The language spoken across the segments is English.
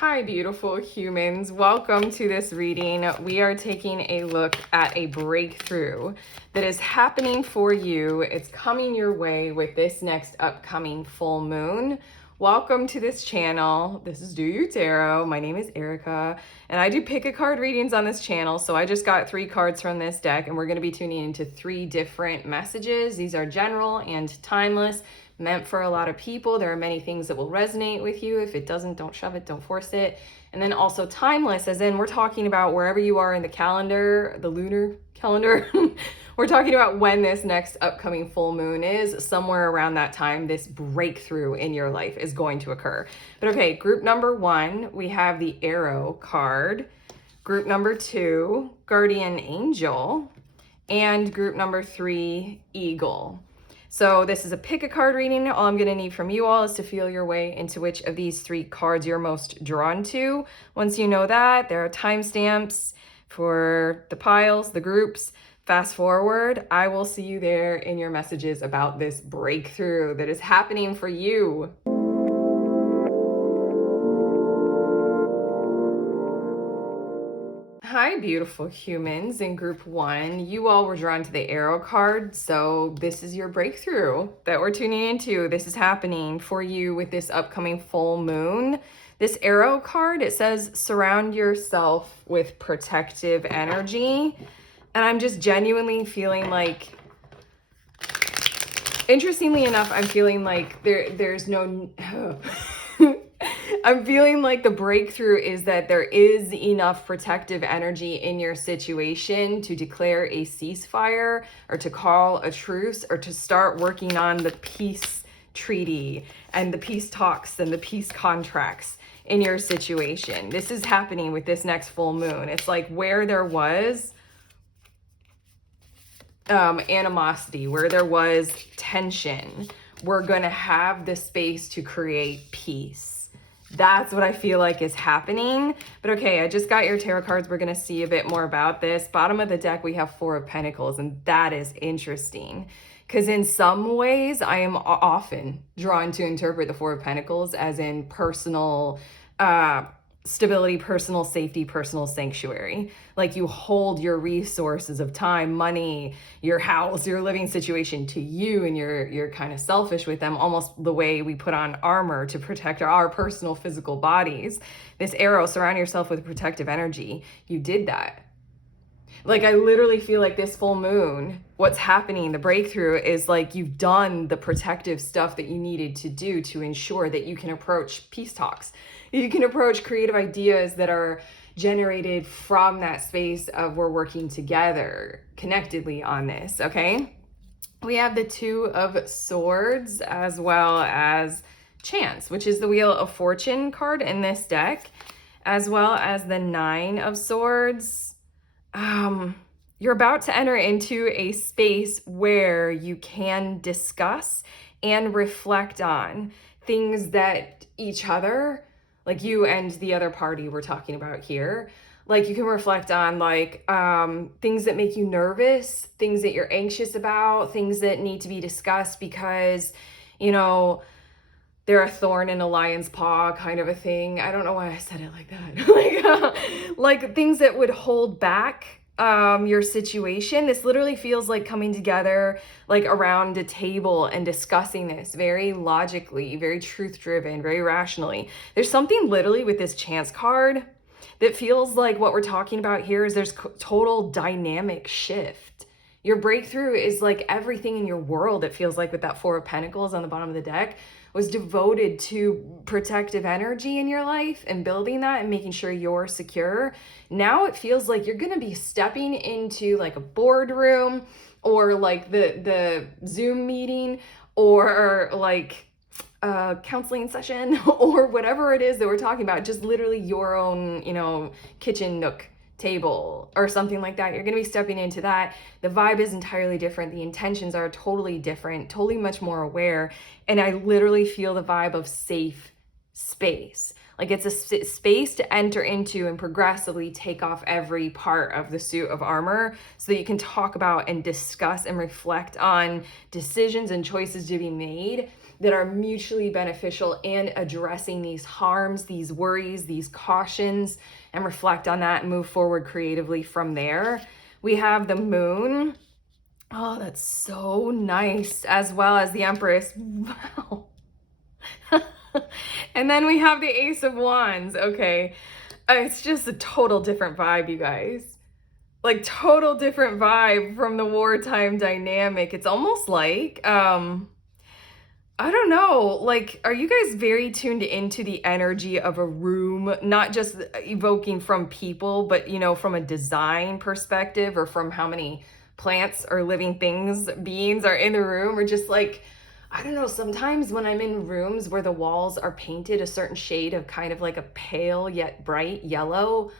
Hi, beautiful humans. Welcome to this reading. We are taking a look at a breakthrough that is happening for you. It's coming your way with this next upcoming full moon. Welcome to this channel. This is Do You Tarot. My name is Erica, and I do pick a card readings on this channel. So I just got 3 cards from this deck, and we're going to be tuning into 3 different messages. These are general and timeless, meant for a lot of people. There are many things that will resonate with you. If it doesn't, don't shove it, don't force it. And then also timeless, as in we're talking about wherever you are in the calendar, the lunar calendar. We're talking about when this next upcoming full moon is. Somewhere around that time, this breakthrough in your life is going to occur. But okay, group number 1, we have the Arrow card. Group number 2, Guardian Angel. And group number 3, Eagle. So this is a pick a card reading. All I'm going to need from you all is to feel your way into which of these 3 cards you're most drawn to. Once you know that, there are timestamps for the piles, the groups. Fast forward, I will see you there in your messages about this breakthrough that is happening for you. Hi, beautiful humans. In group 1, you all were drawn to the Arrow card, so this is your breakthrough that we're tuning into. This is happening for you with this upcoming full moon. This Arrow card, it says surround yourself with protective energy, and I'm just genuinely feeling like, interestingly enough, I'm feeling like there's no I'm feeling like the breakthrough is that there is enough protective energy in your situation to declare a ceasefire or to call a truce or to start working on the peace treaty and the peace talks and the peace contracts in your situation. This is happening with this next full moon. It's like where there was animosity, where there was tension, we're going to have the space to create peace. That's what I feel like is happening. But okay, I just got your tarot cards. We're going to see a bit more about this. Bottom of the deck, we have 4 of Pentacles, and that is interesting. Because in some ways, I am often drawn to interpret the 4 of Pentacles as in personal stability, personal safety, personal sanctuary. Like you hold your resources of time, money, your house, your living situation to you, and you're kind of selfish with them, almost the way we put on armor to protect our personal physical bodies. This Arrow, surround yourself with protective energy. You did that. Like I literally feel like this full moon, what's happening, the breakthrough is like you've done the protective stuff that you needed to do to ensure that you can approach peace talks. You can approach creative ideas that are generated from that space of we're working together connectedly on this, okay? We have the 2 of Swords as well as Chance, which is the Wheel of Fortune card in this deck, as well as the 9 of Swords. You're about to enter into a space where you can discuss and reflect on things that each other, like you and the other party we're talking about here, like you can reflect on like things that make you nervous, things that you're anxious about, things that need to be discussed because, you know, they're a thorn in a lion's paw kind of a thing. I don't know why I said it like that. like things that would hold back your situation. This literally feels like coming together like around a table and discussing this very logically, very truth driven, very rationally. There's something literally with this Chance card that feels like what we're talking about here is there's total dynamic shift. Your breakthrough is like everything in your world, it feels like, with that 4 of Pentacles on the bottom of the deck was devoted to protective energy in your life and building that and making sure you're secure. Now it feels like you're going to be stepping into like a boardroom or like the Zoom meeting or like a counseling session or whatever it is that we're talking about, just literally your own, you know, kitchen nook table or something like that. You're going to be stepping into that. The vibe is entirely different. The intentions are totally different, totally much more aware. And I literally feel the vibe of safe space. Like it's a space to enter into and progressively take off every part of the suit of armor so that you can talk about and discuss and reflect on decisions and choices to be made that are mutually beneficial and addressing these harms, these worries, these cautions, and reflect on that and move forward creatively from there. We have the moon. Oh, that's so nice, as well as the Empress. Wow. And then we have the Ace of Wands. Okay. It's just a total different vibe, you guys. Like, total different vibe from the wartime dynamic. It's almost like, I don't know, like, are you guys very tuned into the energy of a room, not just evoking from people, but, you know, from a design perspective, or from how many plants or living things, beings are in the room, or just like, I don't know, sometimes when I'm in rooms where the walls are painted a certain shade of kind of like a pale yet bright yellow,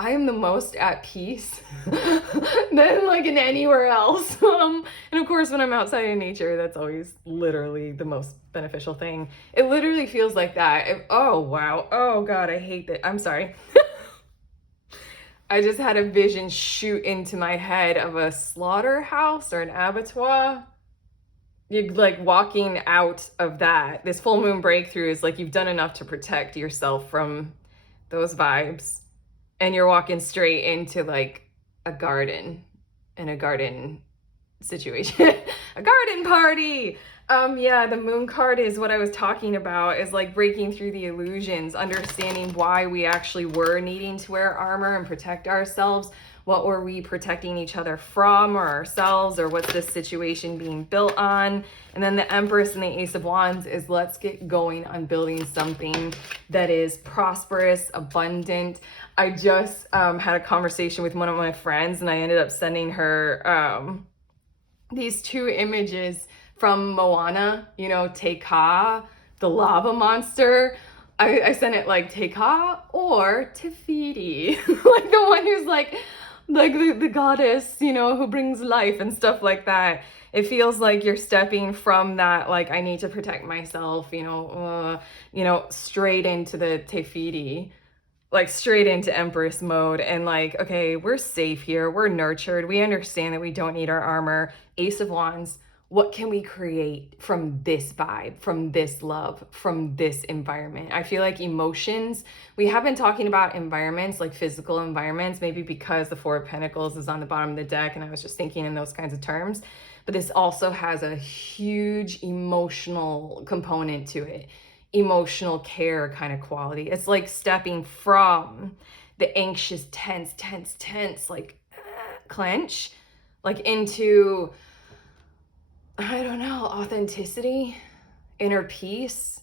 I am the most at peace than like in anywhere else. And of course, when I'm outside in nature, that's always literally the most beneficial thing. It literally feels like that. Oh, wow. Oh, God, I hate that. I'm sorry. I just had a vision shoot into my head of a slaughterhouse or an abattoir. You're like walking out of that. This full moon breakthrough is like you've done enough to protect yourself from those vibes. And you're walking straight into like a garden, in a garden situation, a garden party. Yeah, the moon card is what I was talking about, is like breaking through the illusions, understanding why we actually were needing to wear armor and protect ourselves. What were we protecting each other from, or ourselves, or what's this situation being built on? And then the Empress and the Ace of Wands is let's get going on building something that is prosperous, abundant. I just had a conversation with one of my friends, and I ended up sending her these two images from Moana, you know, Te Kā, the lava monster. I sent it like Te Kā or Te Fiti, like the one who's like the goddess, you know, who brings life and stuff like that. It feels like you're stepping from that, like, I need to protect myself, you know, straight into the Te Fiti, like straight into Empress mode, and like, okay, we're safe here, we're nurtured, we understand that we don't need our armor. Ace of Wands, what can we create from this vibe, from this love, from this environment? I feel like emotions, we have been talking about environments, like physical environments, maybe because the Four of Pentacles is on the bottom of the deck and I was just thinking in those kinds of terms, but this also has a huge emotional component to it. Emotional care kind of quality. It's like stepping from the anxious, tense, like clench, like into, I don't know, authenticity, inner peace,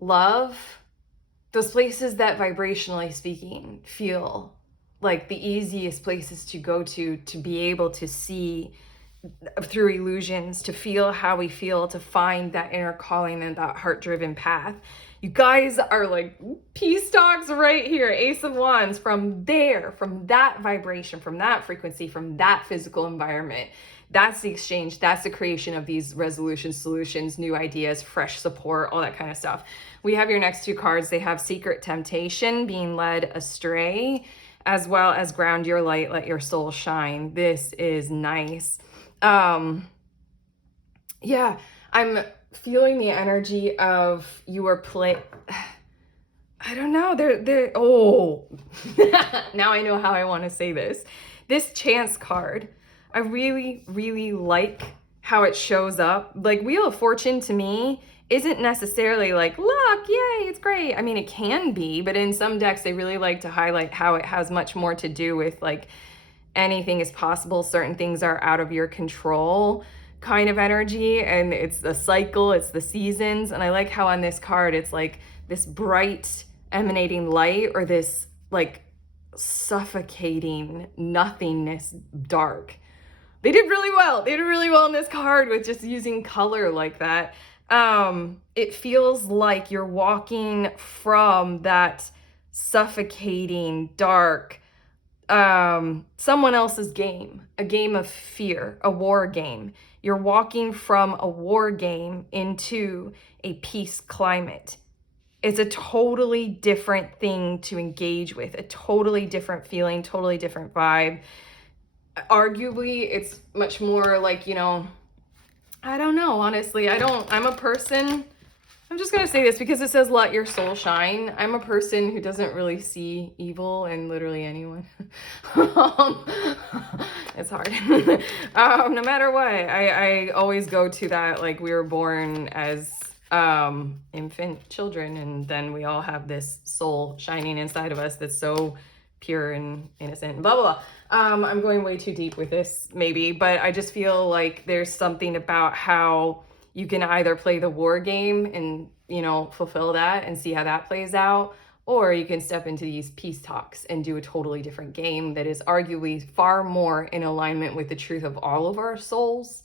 love. Those places that vibrationally speaking feel like the easiest places to go to be able to see through illusions, to feel how we feel, to find that inner calling and that heart-driven path. You guys are like peace talks right here. Ace of Wands, from there, from that vibration, from that frequency, from that physical environment. That's the exchange. That's the creation of these resolutions, solutions, new ideas, fresh support, all that kind of stuff. We have your next two cards. They have Secret Temptation, being led astray, as well as Ground Your Light, Let Your Soul Shine. This is nice. Yeah, I'm feeling the energy of you are I don't know, oh, now I know how I want to say this. This Chance card, I really, really like how it shows up. Like, Wheel of Fortune to me isn't necessarily like, look, yay, it's great. I mean, it can be, but in some decks, they really like to highlight how it has much more to do with like, anything is possible, certain things are out of your control kind of energy, and it's the cycle, it's the seasons. And I like how on this card it's like this bright emanating light, or this like suffocating nothingness, dark. They did really well. They did really well in this card with just using color like that. It feels like you're walking from that suffocating, dark, someone else's game, a game of fear, a war game. You're walking from a war game into a peace climate. It's a totally different thing to engage with, a totally different feeling, totally different vibe. Arguably, it's much more like, you know, I don't know, honestly. I'm a person, I'm just gonna say this because it says let your soul shine. I'm a person who doesn't really see evil in literally anyone. um, it's hard. No matter what, I always go to that, like, we were born as infant children, and then we all have this soul shining inside of us that's so pure and innocent, blah, blah, blah. I'm going way too deep with this, maybe, but I just feel like there's something about how you can either play the war game and, you know, fulfill that and see how that plays out, or you can step into these peace talks and do a totally different game that is arguably far more in alignment with the truth of all of our souls,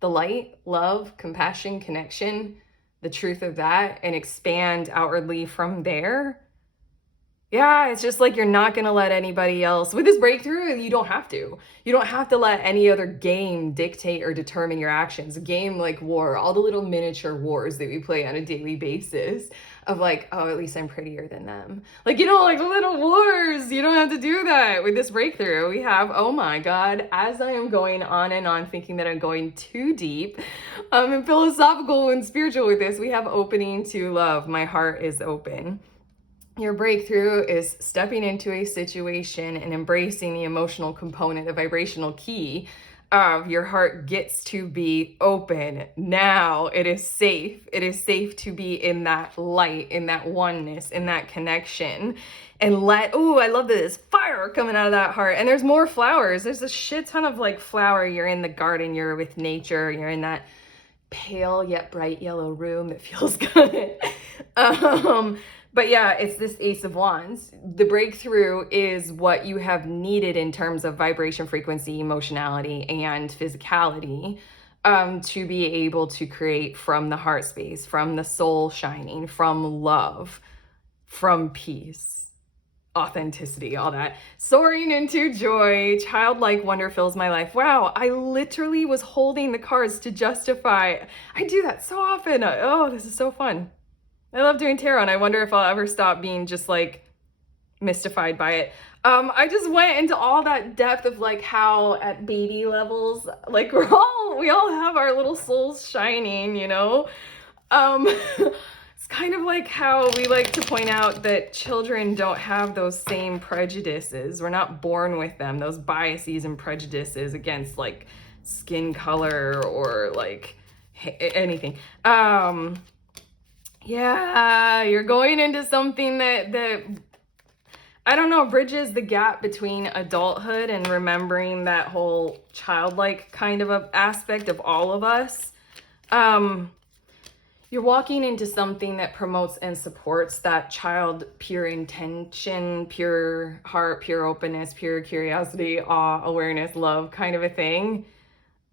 the light, love, compassion, connection, the truth of that, and expand outwardly from there. Yeah, it's just like you're not going to let anybody else. With this breakthrough, you don't have to. You don't have to let any other game dictate or determine your actions. A game like war, all the little miniature wars that we play on a daily basis of like, oh, at least I'm prettier than them. Like, you know, like little wars. You don't have to do that. With this breakthrough, we have, oh my God, as I am going on and on thinking that I'm going too deep and philosophical and spiritual with this, we have opening to love. My heart is open. Your breakthrough is stepping into a situation and embracing the emotional component, the vibrational key of your heart gets to be open. Now it is safe. It is safe to be in that light, in that oneness, in that connection. And I love this fire coming out of that heart. And there's more flowers. There's a shit ton of like flower. You're in the garden, you're with nature, you're in that pale yet bright yellow room that feels good. But yeah, it's this Ace of Wands. The breakthrough is what you have needed in terms of vibration, frequency, emotionality, and physicality to be able to create from the heart space, from the soul shining, from love, from peace, authenticity, all that. Soaring into joy, childlike wonder fills my life. Wow, I literally was holding the cards to justify. I do that so often. Oh, this is so fun. I love doing tarot, and I wonder if I'll ever stop being just like mystified by it. I just went into all that depth of like how at baby levels, like we all have our little souls shining, you know? It's kind of like how we like to point out that children don't have those same prejudices. We're not born with them, those biases and prejudices against like skin color or like anything. Yeah, you're going into something that I don't know, bridges the gap between adulthood and remembering that whole childlike kind of a aspect of all of us. You're walking into something that promotes and supports that child pure intention, pure heart, pure openness, pure curiosity, awe, awareness, love kind of a thing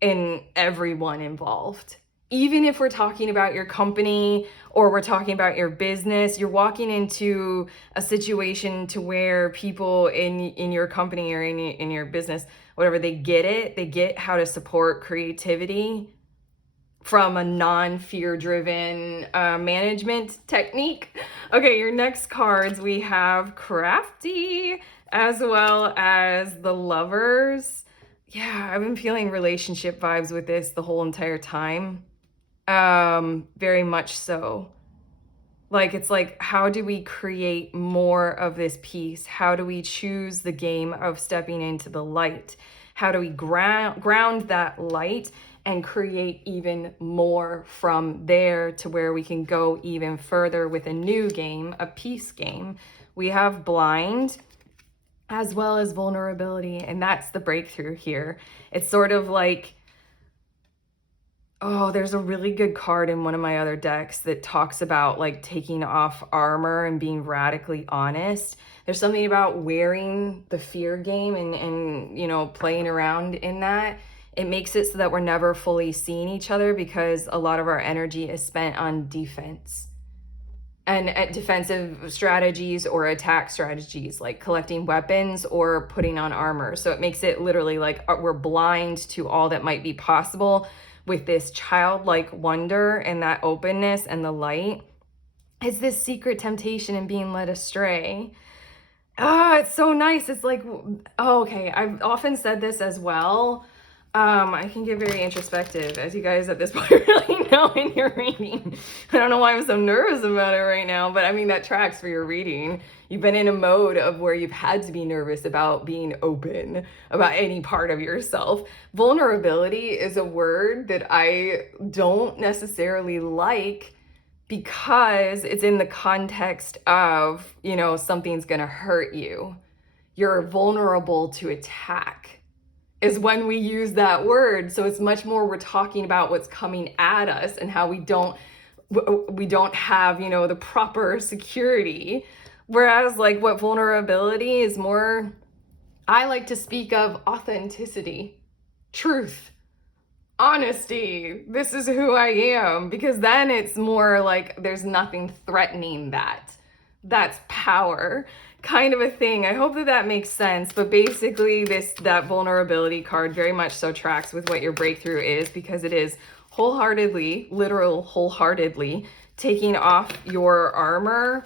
in everyone involved. Even if we're talking about your company or we're talking about your business, you're walking into a situation to where people in your company or in your business, whatever, they get how to support creativity from a non-fear driven management technique. Okay, your next cards, we have Crafty as well as the Lovers. Yeah, I've been feeling relationship vibes with this the whole entire time. Very much so. Like, it's like, how do we create more of this peace? How do we choose the game of stepping into the light? How do we ground that light and create even more from there to where we can go even further with a new game, a peace game? We have Blind as well as Vulnerability, and that's the breakthrough here. It's sort of like, oh, there's a really good card in one of my other decks that talks about like taking off armor and being radically honest. There's something about wearing the fear game and you know, playing around in that. It makes it so that we're never fully seeing each other because a lot of our energy is spent on defense and at defensive strategies or attack strategies, like collecting weapons or putting on armor. So it makes it literally like we're blind to all that might be possible with this childlike wonder and that openness and the light. It's this secret temptation and being led astray. It's so nice. It's like, oh, okay, I've often said this as well. I can get very introspective, as you guys at this point really know in your reading. I don't know why I'm so nervous about it right now, but I mean, that tracks for your reading. You've been in a mode of where you've had to be nervous about being open about any part of yourself. Vulnerability is a word that I don't necessarily like because it's in the context of, you know, something's gonna hurt you. You're vulnerable to attack is when we use that word. So it's much more we're talking about what's coming at us and how we don't have, you know, the proper security. Whereas like what vulnerability is more, I like to speak of authenticity, truth, honesty. This is who I am, because then it's more like there's nothing threatening that. That's power, kind of a thing. I hope that that makes sense. But basically that vulnerability card very much so tracks with what your breakthrough is, because it is wholeheartedly, literal wholeheartedly taking off your armor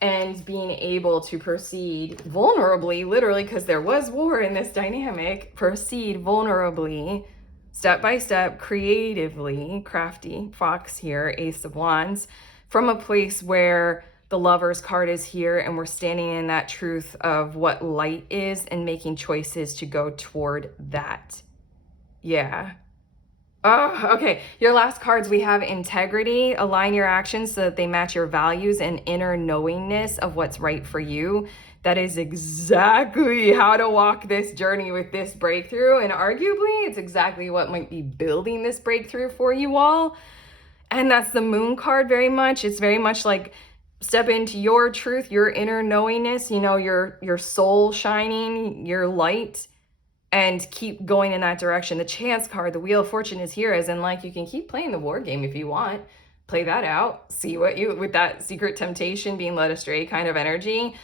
and being able to proceed vulnerably, literally, because there was war in this dynamic, proceed vulnerably, step by step, creatively, crafty, Fox here, Ace of Wands, from a place where the Lover's card is here and we're standing in that truth of what light is and making choices to go toward that. Yeah. Oh, okay. Your last cards, we have integrity. Align your actions so that they match your values and inner knowingness of what's right for you. That is exactly how to walk this journey with this breakthrough. And arguably, it's exactly what might be building this breakthrough for you all. And that's the Moon card very much. It's very much like step into your truth, your inner knowingness, you know, your soul shining, your light, and keep going in that direction. The Chance card, the Wheel of Fortune, is here, as in like you can keep playing the war game if you want. Play that out. See what you, with that secret temptation, being led astray kind of energy.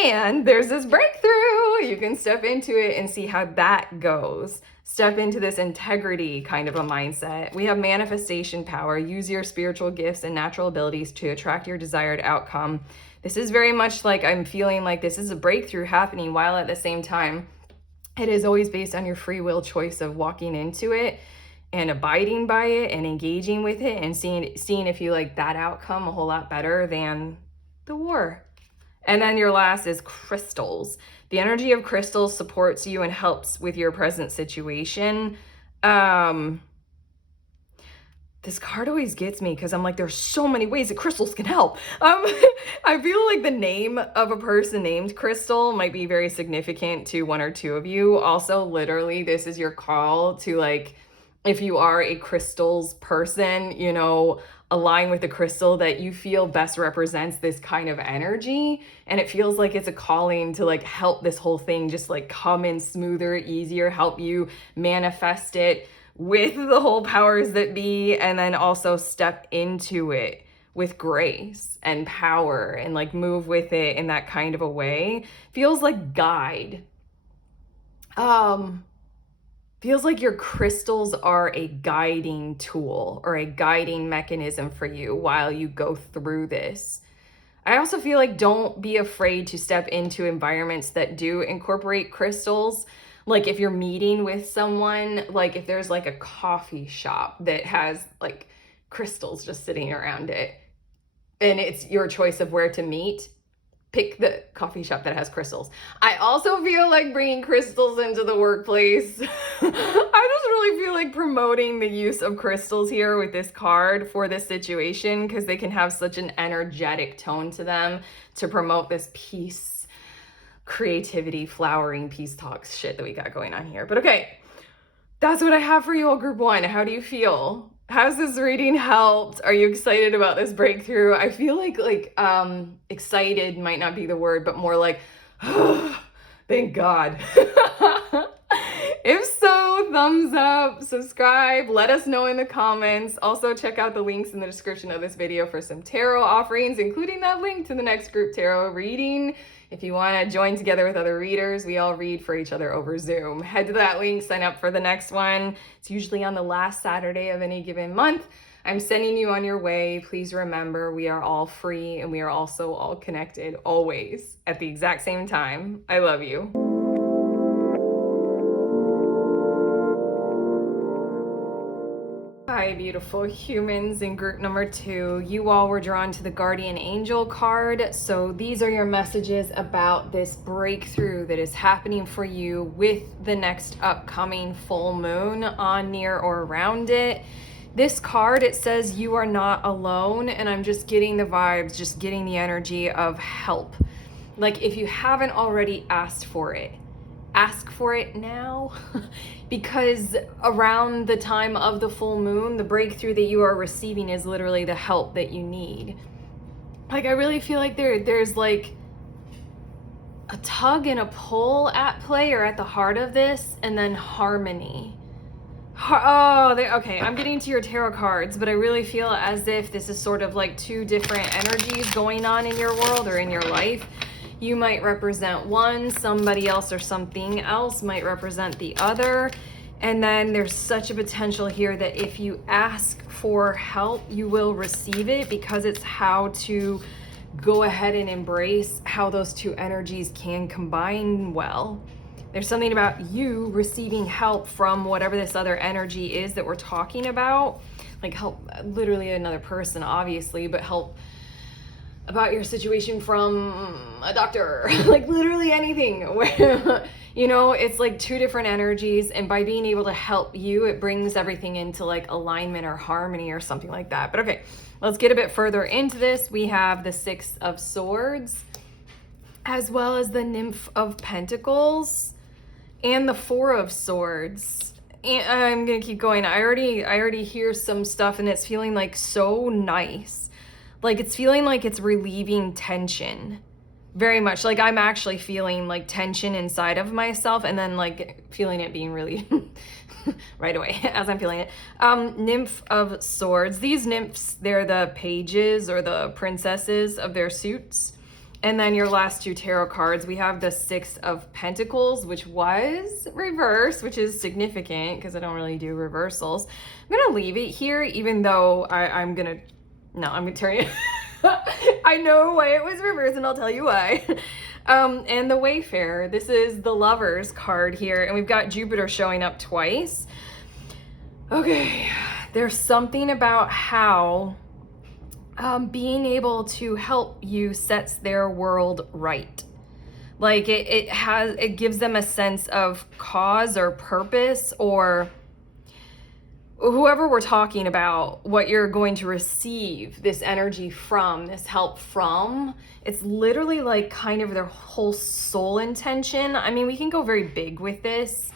And there's this breakthrough. You can step into it and see how that goes. Step into this integrity kind of a mindset. We have manifestation power. Use your spiritual gifts and natural abilities to attract your desired outcome. This is very much like I'm feeling like this is a breakthrough happening, while at the same time, it is always based on your free will choice of walking into it and abiding by it and engaging with it and seeing if you like that outcome a whole lot better than the war. And then your last is crystals. The energy of crystals supports you and helps with your present situation. This card always gets me because I'm like, there's so many ways that crystals can help. I feel like the name of a person named Crystal might be very significant to one or two of you. Also, literally, this is your call to, like, if you are a crystals person, you know, align with the crystal that you feel best represents this kind of energy. And it feels like it's a calling to like help this whole thing just like come in smoother, easier, help you manifest it with the whole powers that be, and then also step into it with grace and power and like move with it in that kind of a way. Feels like guide. Feels like your crystals are a guiding tool or a guiding mechanism for you while you go through this. I also feel like don't be afraid to step into environments that do incorporate crystals. Like if you're meeting with someone, like if there's like a coffee shop that has like crystals just sitting around it and it's your choice of where to meet, pick the coffee shop that has crystals. I also feel like bringing crystals into the workplace. I just really feel like promoting the use of crystals here with this card for this situation, because they can have such an energetic tone to them to promote this peace, creativity, flowering peace talks shit that we got going on here. But okay, that's what I have for you all, group one. How do you feel? How's this reading helped? Are you excited about this breakthrough? I feel like excited might not be the word, but more like, oh, thank God. If so, thumbs up, subscribe, let us know in the comments. Also, check out the links in the description of this video for some tarot offerings, including that link to the next group tarot reading. If you want to join together with other readers, we all read for each other over Zoom. Head to that link, sign up for the next one. It's usually on the last Saturday of any given month. I'm sending you on your way. Please remember, we are all free and we are also all connected always at the exact same time. I love you. Hi, beautiful humans in group number 2. You all were drawn to the Guardian Angel card. So these are your messages about this breakthrough that is happening for you with the next upcoming full moon on, near, or around it. This card, it says you are not alone, and I'm just getting the vibes, just getting the energy of help. Like if you haven't already asked for it, ask for it now. Because around the time of the full moon, the breakthrough that you are receiving is literally the help that you need. Like I really feel like there's like a tug and a pull at play or at the heart of this, and then harmony. Okay, I'm getting to your tarot cards, but I really feel as if this is sort of like two different energies going on in your world or in your life. You might represent one, somebody else or something else might represent the other. And then there's such a potential here that if you ask for help, you will receive it, because it's how to go ahead and embrace how those two energies can combine well. There's something about you receiving help from whatever this other energy is that we're talking about. Like help, literally another person, obviously, but help about your situation from a doctor, like literally anything where, you know, it's like two different energies, and by being able to help you, it brings everything into like alignment or harmony or something like that. But okay, let's get a bit further into this. We have the Six of Swords, as well as the Nymph of Pentacles, and the Four of Swords. And I'm gonna keep going. I already hear some stuff, and it's feeling like so nice. Like it's feeling like it's relieving tension very much. Like I'm actually feeling like tension inside of myself, and then like feeling it being really right away as I'm feeling it. Nymph of Swords. These nymphs, they're the pages or the princesses of their suits. And then your last two tarot cards, we have the Six of Pentacles, which was reversed, which is significant because I don't really do reversals. I'm gonna leave it here, even though I'm gonna turn it. I know why it was reversed, and I'll tell you why. And the Wayfarer. This is the Lovers card here, and we've got Jupiter showing up twice. Okay, there's something about how being able to help you sets their world right. Like it gives them a sense of cause or purpose, or whoever we're talking about, what you're going to receive this energy from, this help from, it's literally like kind of their whole soul intention. I mean, we can go very big with this.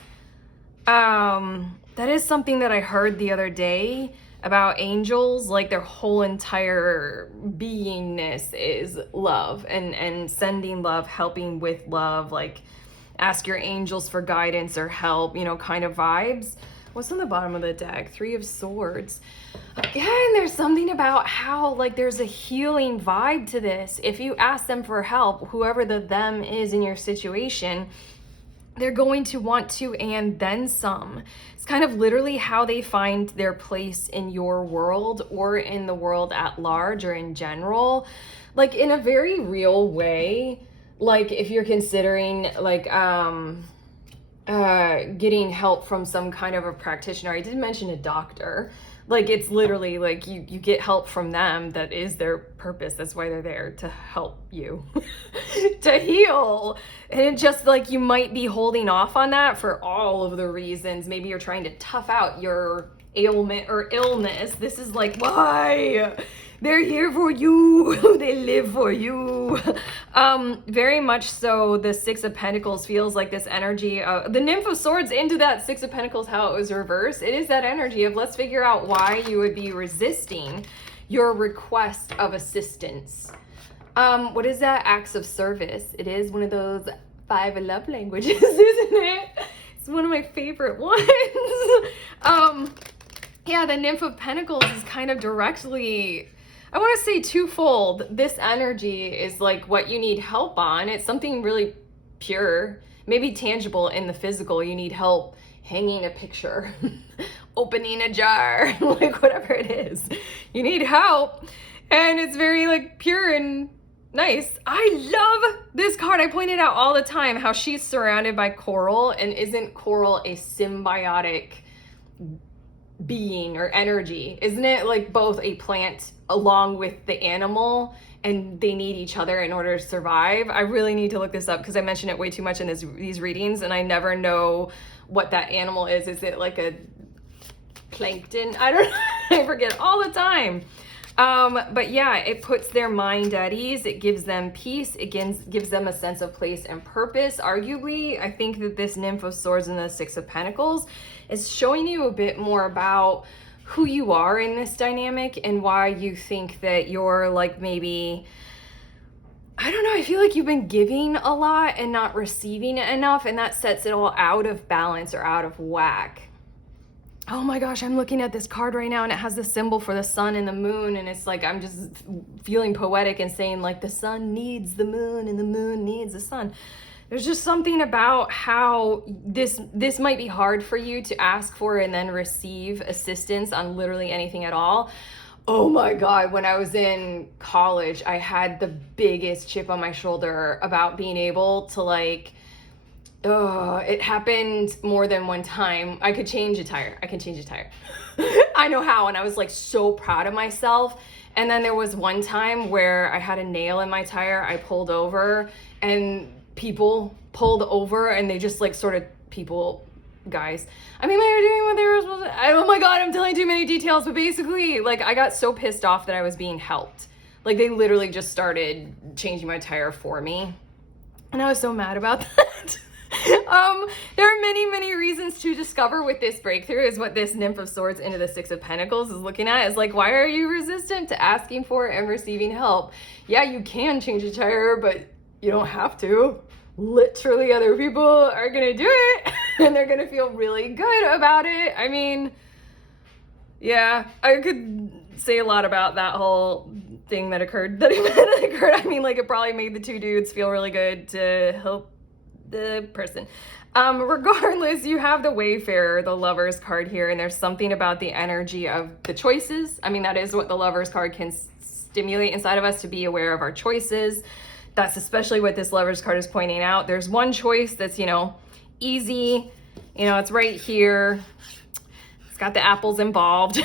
That is something that I heard the other day about angels. Like their whole entire beingness is love and sending love, helping with love, like ask your angels for guidance or help, you know, kind of vibes. What's on the bottom of the deck? Three of Swords. Yeah, and there's something about how like there's a healing vibe to this. If you ask them for help, whoever the them is in your situation, they're going to want to and then some. It's kind of literally how they find their place in your world or in the world at large or in general. Like in a very real way. Like if you're considering like getting help from some kind of a practitioner. I did mention a doctor. Like it's literally like you get help from them. That is their purpose. That's why they're there, to help you to heal. And it just like you might be holding off on that for all of the reasons. Maybe you're trying to tough out your ailment or illness. This is like why they're here for you. They live for you. Very much so. The Six of Pentacles feels like this energy. The Nymph of Swords into that Six of Pentacles, how it was reversed. It is that energy of let's figure out why you would be resisting your request of assistance. What is that? Acts of service. It is one of those 5 love languages, isn't it? It's one of my favorite ones. Yeah, the Nymph of Pentacles is kind of directly, I want to say twofold. This energy is like what you need help on. It's something really pure, maybe tangible in the physical. You need help hanging a picture, opening a jar, like whatever it is. You need help. And it's very like pure and nice. I love this card. I point it out all the time how she's surrounded by coral, and isn't coral a symbiotic being or energy. Isn't it like both a plant along with the animal, and they need each other in order to survive? I really need to look this up because I mention it way too much in these readings, and I never know what that animal is. Is it like a plankton? I don't know. I forget all the time. But yeah, it puts their mind at ease. It gives them peace. It gives them a sense of place and purpose. Arguably, I think that this Nymph of Swords and the Six of Pentacles is showing you a bit more about who you are in this dynamic and why you think that you're like maybe, I don't know, I feel like you've been giving a lot and not receiving enough, and that sets it all out of balance or out of whack. Oh my gosh, I'm looking at this card right now and it has the symbol for the sun and the moon, and it's like I'm just feeling poetic and saying like the sun needs the moon and the moon needs the sun. There's just something about how this might be hard for you to ask for and then receive assistance on literally anything at all. Oh my God, when I was in college, I had the biggest chip on my shoulder about being able to like, it happened more than one time. I could change a tire. I can change a tire. I know how. And I was like so proud of myself. And then there was one time where I had a nail in my tire. I pulled over and people pulled over and they just like sort of guys. I mean, they were doing what they were supposed to. Oh my God, I'm telling too many details. But basically, like I got so pissed off that I was being helped. Like they literally just started changing my tire for me. And I was so mad about that. There are many reasons to discover with this breakthrough, is what this Nymph of Swords into the Six of Pentacles is looking at. Is like, why are you resistant to asking for and receiving help? Yeah, you can change a tire, but you don't have to. Literally other people are gonna do it and they're gonna feel really good about it. I mean, yeah, I could say a lot about that whole thing that occurred. I mean, like it probably made the two dudes feel really good to help the person. Regardless, you have the Wayfarer, the Lovers card here, and there's something about the energy of the choices. I mean, that is what the Lovers card can stimulate inside of us, to be aware of our choices. That's especially what this Lovers card is pointing out. There's one choice that's, you know, easy, you know, it's right here. It's got the apples involved.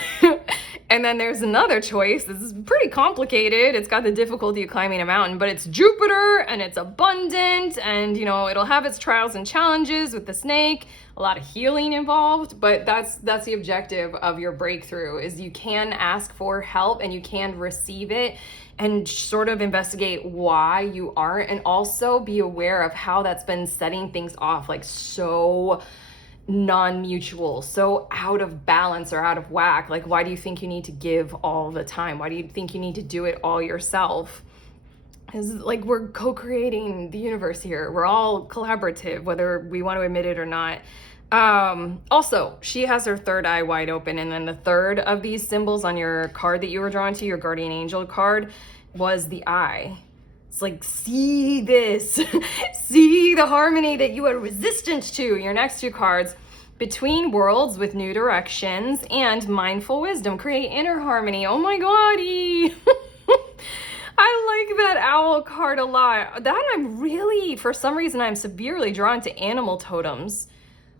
And then there's another choice. This is pretty complicated. It's got the difficulty of climbing a mountain, but it's Jupiter and it's abundant, and you know, it'll have its trials and challenges with the snake, a lot of healing involved, but that's the objective of your breakthrough, is you can ask for help and you can receive it and sort of investigate why you aren't, and also be aware of how that's been setting things off like so non-mutual, so out of balance or out of whack. Like, why do you think you need to give all the time? Why do you think you need to do it all yourself? Is like, we're co-creating the universe here. We're all collaborative, whether we want to admit it or not. Also, she has her third eye wide open, and then the third of these symbols on your card that you were drawn to, your guardian angel card, was the eye. It's like, see this, see the harmony that you are resistant to. Your next two cards, Between Worlds with New Directions and Mindful Wisdom, create inner harmony. Oh my God-y. I like that owl card a lot. That I'm really, for some reason, I'm severely drawn to animal totems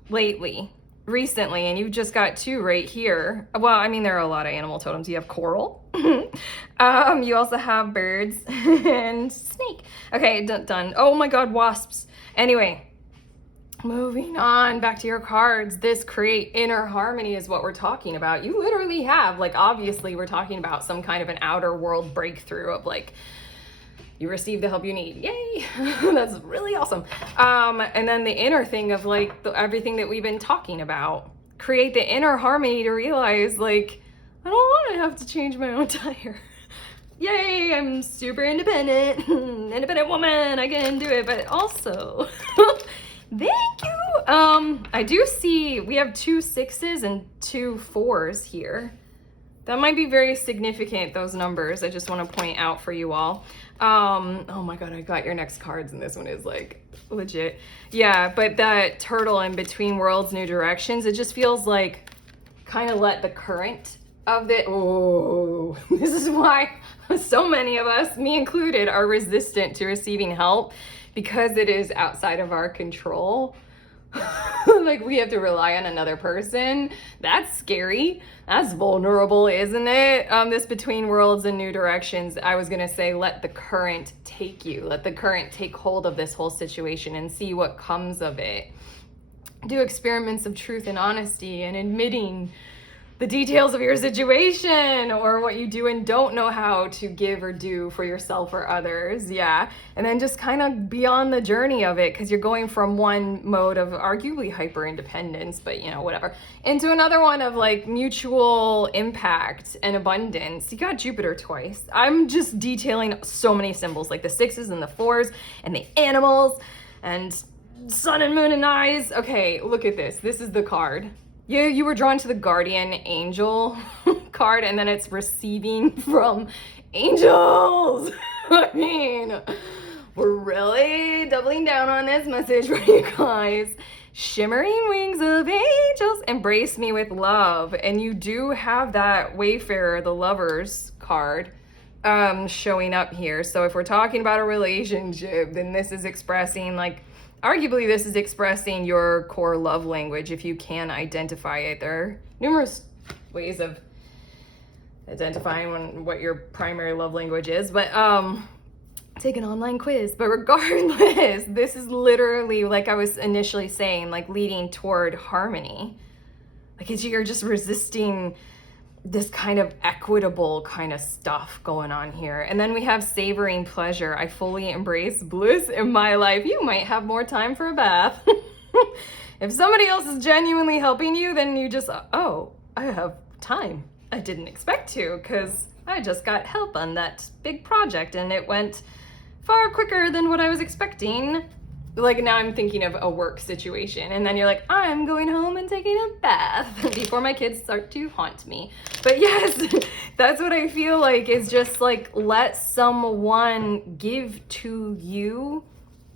recently, and you just got two right here. Well, I mean, there are a lot of animal totems. You have coral. You also have birds and snake. Okay, done. Oh my God, wasps. Anyway, moving on back to your cards. This create inner harmony is what we're talking about. You literally have, like, obviously we're talking about some kind of an outer world breakthrough of like, you receive the help you need. Yay. That's really awesome. And then the inner thing of like everything that we've been talking about. Create the inner harmony to realize like, I don't want to have to change my own tire. Yay, I'm super independent. Independent woman, I can do it. But also, thank you. I do see we have 2 6s and 2 4s here. That might be very significant, those numbers. I just want to point out for you all. Oh my God, I got your next cards, and this one is like legit. Yeah, but that turtle in Between Worlds, New Directions, it just feels like kind of let the current of it. Oh, this is why so many of us, me included, are resistant to receiving help, because it is outside of our control. Like we have to rely on another person. That's scary. That's vulnerable, isn't it? This between worlds and new directions. I was gonna say, let the current take you. Let the current take hold of this whole situation and see what comes of it. Do experiments of truth and honesty and admitting the details of your situation or what you do and don't know how to give or do for yourself or others. Yeah. And then just kind of be on the journey of it, because you're going from one mode of arguably hyper independence, but whatever, into another one of like mutual impact and abundance. You got Jupiter twice. I'm just detailing so many symbols, like the 6s and the 4s and the animals and sun and moon and eyes. Okay, look at this. This is the card. You were drawn to the guardian angel card, and then it's receiving from angels. I mean, we're really doubling down on this message for you guys. Shimmering wings of angels, embrace me with love. And you do have that Wayfarer, the lovers card, showing up here. So if we're talking about a relationship, then this is expressing, like, arguably this is expressing your core love language, if you can identify it. There are numerous ways of identifying what your primary love language is, but take an online quiz. But regardless, this is literally, like I was initially saying, like leading toward harmony. Like you're just resisting this kind of equitable kind of stuff going on here. And then we have savoring pleasure. I fully embrace bliss in my life. You might have more time for a bath. If somebody else is genuinely helping you, then you just, oh, I have time. I didn't expect to, because I just got help on that big project and it went far quicker than what I was expecting. Like now I'm thinking of a work situation, and then you're like, I'm going home and taking a bath before my kids start to haunt me. But yes, that's what I feel like, is just like, let someone give to you,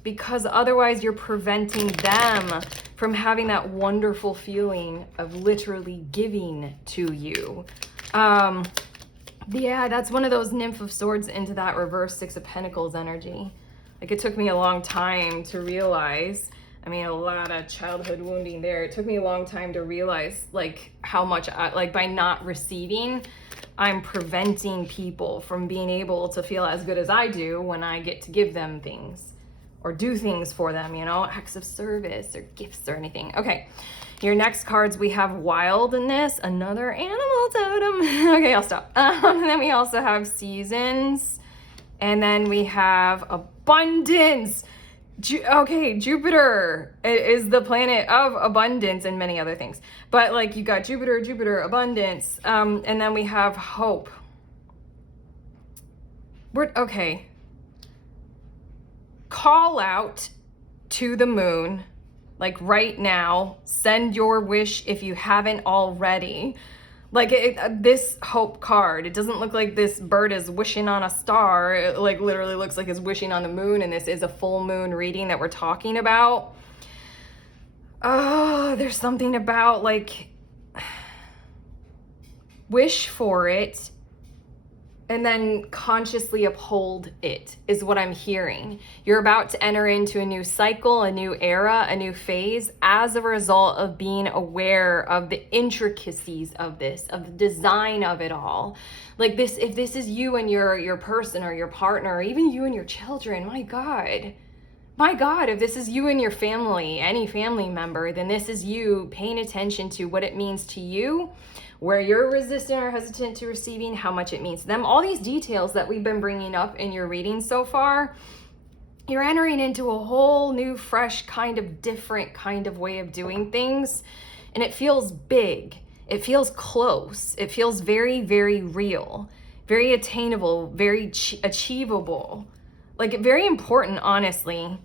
because otherwise you're preventing them from having that wonderful feeling of literally giving to you. Yeah, that's one of those Nymph of Swords into that reverse Six of Pentacles energy. Like it took me a long time to realize, I mean, a lot of childhood wounding there. It took me a long time to realize like how much, like by not receiving, I'm preventing people from being able to feel as good as I do when I get to give them things or do things for them, acts of service or gifts or anything. Okay, your next cards, we have wildness, another animal totem. Okay, I'll stop. And then we also have seasons. And then we have abundance. Okay, Jupiter is the planet of abundance and many other things. But like you got Jupiter, abundance. And then we have hope. Okay. Call out to the moon, like right now. Send your wish if you haven't already. Like this hope card, it doesn't look like this bird is wishing on a star. It like literally looks like it's wishing on the moon, and this is a full moon reading that we're talking about. Oh, there's something about like wish for it and then consciously uphold it is what I'm hearing. You're about to enter into a new cycle, a new era, a new phase as a result of being aware of the intricacies of this, of the design of it all. Like this, if this is you and your person or your partner, or even you and your children, my God, if this is you and your family, any family member, then this is you paying attention to what it means to you, where you're resistant or hesitant to receiving, how much it means to them. All these details that we've been bringing up in your reading so far, you're entering into a whole new, fresh, kind of different kind of way of doing things. And it feels big. It feels close. It feels very, very real, very attainable, very achievable. Like very important, honestly.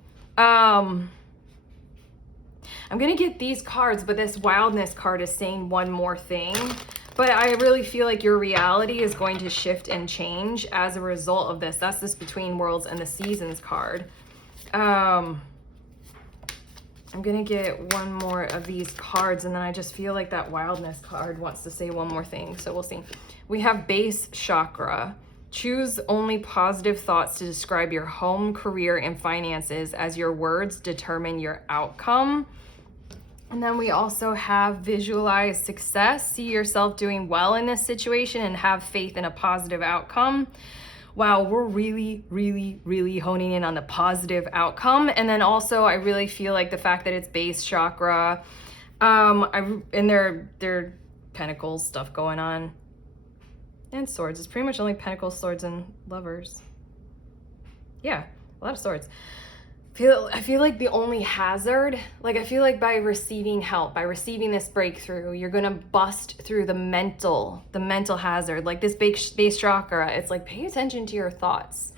I'm going to get these cards, but this wildness card is saying one more thing. But I really feel like your reality is going to shift and change as a result of this. That's this Between Worlds and the Seasons card. I'm going to get one more of these cards, and then I just feel like that wildness card wants to say one more thing. So we'll see. We have base chakra. Choose only positive thoughts to describe your home, career, and finances, as your words determine your outcome. And then we also have visualize success. See yourself doing well in this situation and have faith in a positive outcome. Wow, we're really, really, really honing in on the positive outcome. And then also, I really feel like the fact that it's base chakra, and their pentacles stuff going on, and swords. It's pretty much only pentacles, swords, and lovers. Yeah, a lot of swords. I feel like the only hazard, like I feel like by receiving help, by receiving this breakthrough, you're gonna bust through the mental hazard. Like this base chakra, it's like pay attention to your thoughts.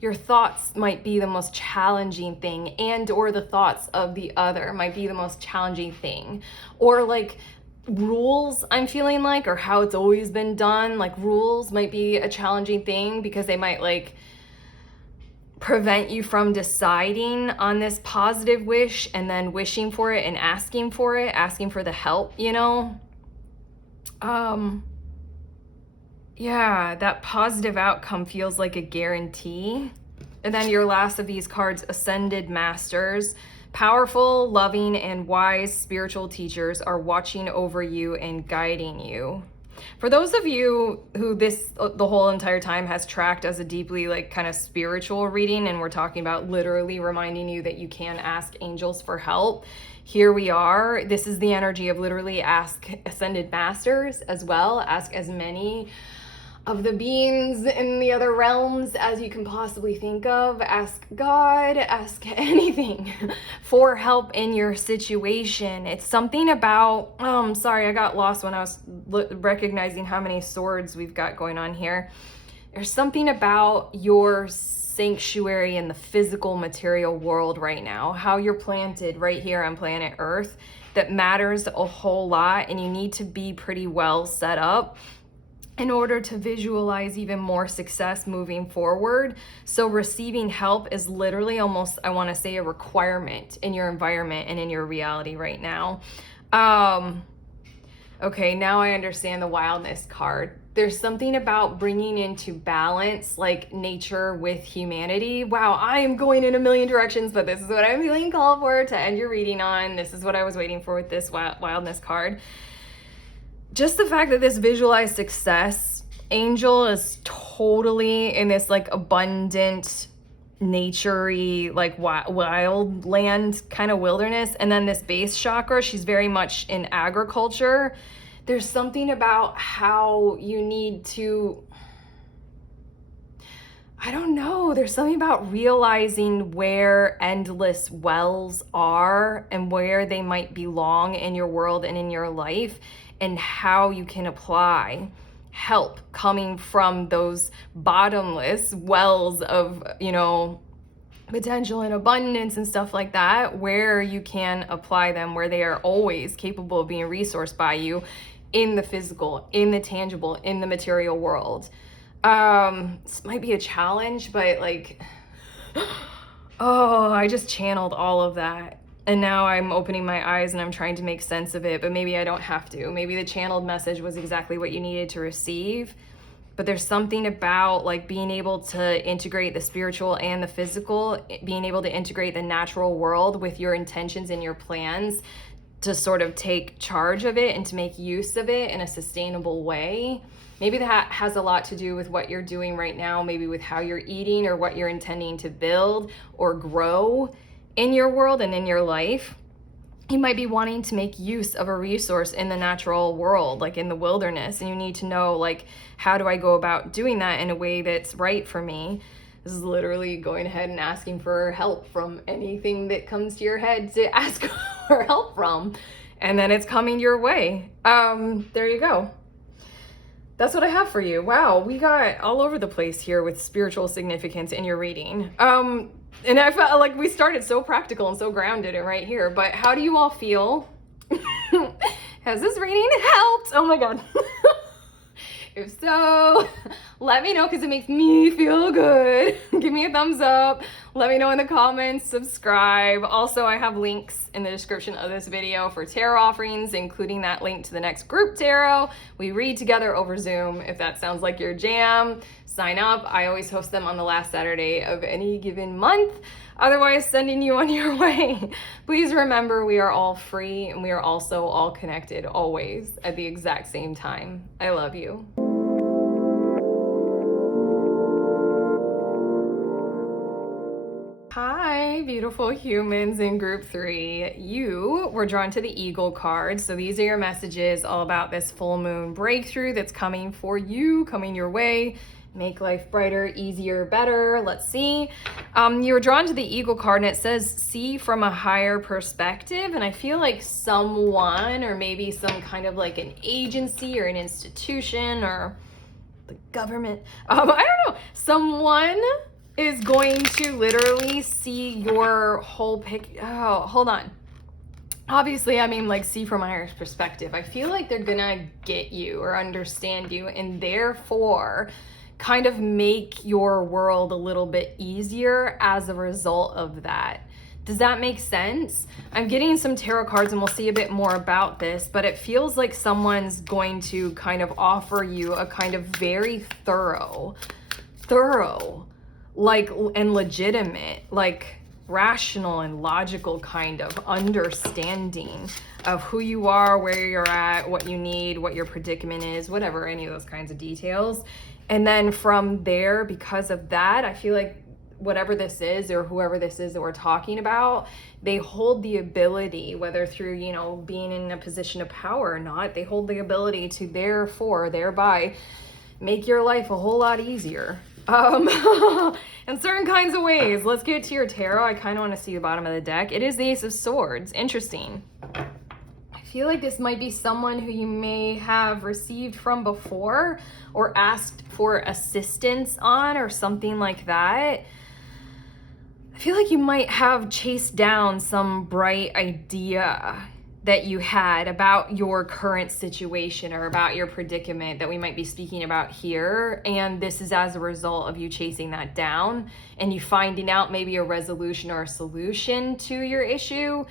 Your thoughts might be the most challenging thing, and or the thoughts of the other might be the most challenging thing. Or like rules, I'm feeling like, or how it's always been done, like rules might be a challenging thing because they might like prevent you from deciding on this positive wish and then wishing for it and asking for the help, you know? Yeah, that positive outcome feels like a guarantee. And then your last of these cards, Ascended Masters. Powerful, loving, and wise spiritual teachers are watching over you and guiding you. For those of you who the whole entire time has tracked as a deeply like kind of spiritual reading, and we're talking about literally reminding you that you can ask angels for help, here we are. This is the energy of literally ask Ascended Masters as well. Ask as many of the beings in the other realms as you can possibly think of. Ask God, ask anything for help in your situation. It's something about, sorry, I got lost when I was recognizing how many swords we've got going on here. There's something about your sanctuary in the physical material world right now, how you're planted right here on planet Earth, that matters a whole lot, and you need to be pretty well set up in order to visualize even more success moving forward. So receiving help is literally almost, I want to say, a requirement in your environment and in your reality right now. Okay, now I understand the wildness card. There's something about bringing into balance like nature with humanity. Wow, I am going in a million directions, but this is what I'm feeling called for to end your reading on. This is what I was waiting for with this wildness card. Just the fact that this visualized success angel is totally in this like abundant, nature-y, like wild land kind of wilderness. And then this base chakra, she's very much in agriculture. There's something about how you need to, I don't know, there's something about realizing where endless wells are and where they might belong in your world and in your life, and how you can apply help coming from those bottomless wells of, you know, potential and abundance and stuff like that, where you can apply them, where they are always capable of being resourced by you in the physical, in the tangible, in the material world. This might be a challenge, but like, oh, I just channeled all of that. And now I'm opening my eyes and I'm trying to make sense of it, but maybe I don't have to. Maybe the channeled message was exactly what you needed to receive. But there's something about like being able to integrate the spiritual and the physical, being able to integrate the natural world with your intentions and your plans to sort of take charge of it and to make use of it in a sustainable way. Maybe that has a lot to do with what you're doing right now, maybe with how you're eating or what you're intending to build or grow in your world and in your life. You might be wanting to make use of a resource in the natural world, like in the wilderness, and you need to know, like, how do I go about doing that in a way that's right for me? This is literally going ahead and asking for help from anything that comes to your head to ask for help from, and then it's coming your way. There you go. That's what I have for you. Wow, we got all over the place here with spiritual significance in your reading. And I felt like we started so practical and so grounded and right here, but how do you all feel? Has this reading helped? Oh my God. If so, let me know because it makes me feel good. Give me a thumbs up. Let me know in the comments, subscribe. Also, I have links in the description of this video for tarot offerings, including that link to the next group tarot. We read together over Zoom. If that sounds like your jam, sign up. I always host them on the last Saturday of any given month. otherwise sending you on your way. Please remember, we are all free and we are also all connected always at the exact same time. I love you. Hi, beautiful humans in group 3. You were drawn to the Eagle card. So these are your messages all about this full moon breakthrough that's coming for you, coming your way. Make life brighter, easier, better. Let's see. You were drawn to the Eagle card and it says see from a higher perspective. And I feel like someone, or maybe some kind of like an agency or an institution or the government, I don't know, someone is going to literally see your whole picture. Oh, hold on. Obviously, I mean, like, see from a higher perspective. I feel like they're gonna get you or understand you and therefore kind of make your world a little bit easier as a result of that. Does that make sense? I'm getting some tarot cards and we'll see a bit more about this, but it feels like someone's going to kind of offer you a kind of very thorough, like, and legitimate, like rational and logical kind of understanding of who you are, where you're at, what you need, what your predicament is, whatever, any of those kinds of details. And then from there, because of that, I feel like whatever this is or whoever this is that we're talking about, they hold the ability, whether through, you know, being in a position of power or not, they hold the ability to thereby make your life a whole lot easier. In certain kinds of ways. Let's get to your tarot. I kind of want to see the bottom of the deck. It is the Ace of Swords. Interesting. I feel like this might be someone who you may have received from before or asked for assistance on or something like that. I feel like you might have chased down some bright idea that you had about your current situation or about your predicament that we might be speaking about here. And this is as a result of you chasing that down and you finding out maybe a resolution or a solution to your issue.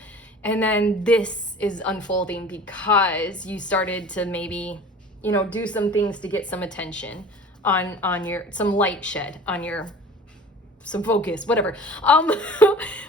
And then this is unfolding because you started to maybe, you know, do some things to get some attention on your, some light shed on your, some focus, whatever.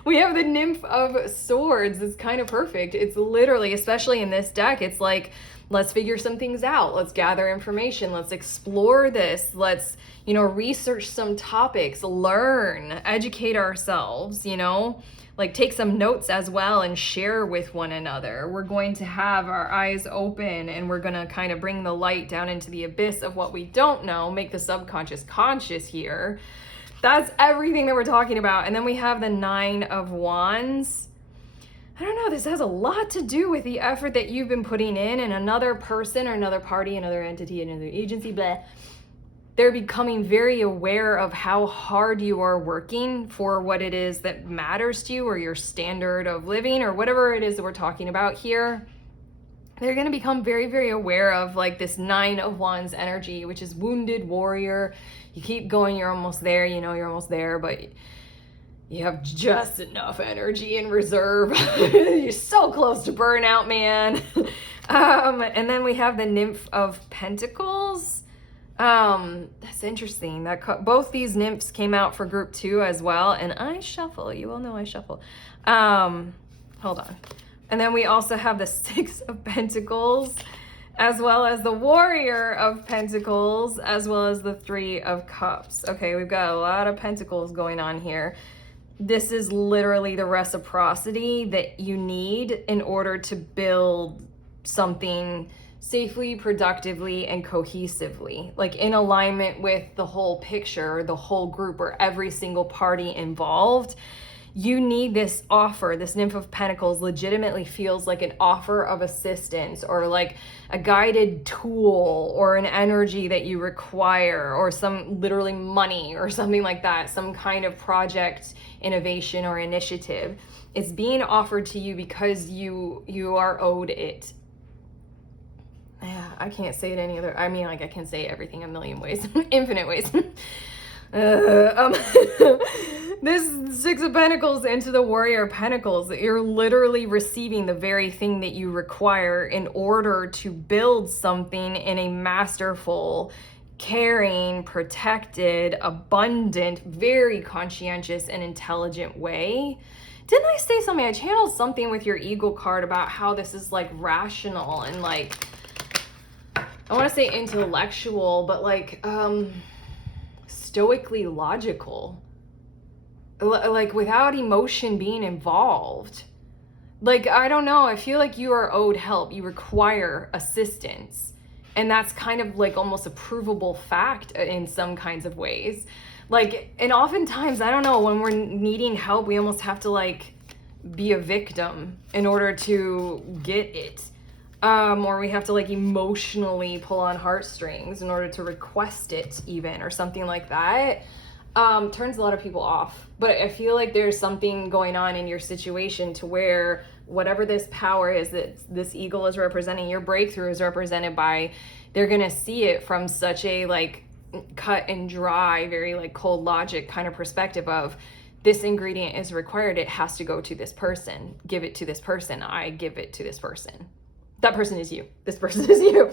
We have the Nymph of Swords. It's kind of perfect. It's literally, especially in this deck, it's like, let's figure some things out. Let's gather information. Let's explore this. Let's, you know, research some topics, learn, educate ourselves, you know, like take some notes as well and share with one another. We're going to have our eyes open and we're going to kind of bring the light down into the abyss of what we don't know, make the subconscious conscious here. That's everything that we're talking about. And then we have the Nine of Wands. I don't know, this has a lot to do with the effort that you've been putting in, and another person or another party, another entity, another agency, blah, they're becoming very aware of how hard you are working for what it is that matters to you or your standard of living or whatever it is that we're talking about here. They're going to become very, very aware of like this Nine of Wands energy, which is wounded warrior. You keep going, you're almost there, you know, you're almost there, but you have just enough energy in reserve. You're so close to burnout, man. And then we have the Nymph of Pentacles. That's interesting. Both these nymphs came out for group 2 as well. And I shuffle, you all know I shuffle. Hold on. And then we also have the Six of Pentacles, as well as the Warrior of Pentacles, as well as the Three of Cups. Okay, we've got a lot of pentacles going on here. This is literally the reciprocity that you need in order to build something safely, productively, and cohesively, like in alignment with the whole picture, the whole group, or every single party involved. You need this offer. This Nymph of Pentacles legitimately feels like an offer of assistance or like a guided tool or an energy that you require or some literally money or something like that, some kind of project, innovation, or initiative. It's being offered to you because you are owed it. Yeah, I can't say it any other, I mean, like I can say everything a million ways, infinite ways. This Six of Pentacles into the Warrior of Pentacles, you're literally receiving the very thing that you require in order to build something in a masterful, caring, protected, abundant, very conscientious and intelligent way. Didn't I say something? I channeled something with your Eagle card about how this is like rational and like, I want to say intellectual, but like stoically logical, like without emotion being involved. Like, I don't know, I feel like you are owed help. You require assistance. And that's kind of like almost a provable fact in some kinds of ways. Like, and oftentimes, I don't know, when we're needing help, we almost have to like be a victim in order to get it. Or we have to like emotionally pull on heartstrings in order to request it even, or something like that. Turns a lot of people off. But I feel like there's something going on in your situation to where whatever this power is that this eagle is representing, your breakthrough is represented by, they're gonna see it from such a like cut and dry, very like cold logic kind of perspective of, this ingredient is required, it has to go to this person, give it to this person, I give it to this person. That person is you, this person is you.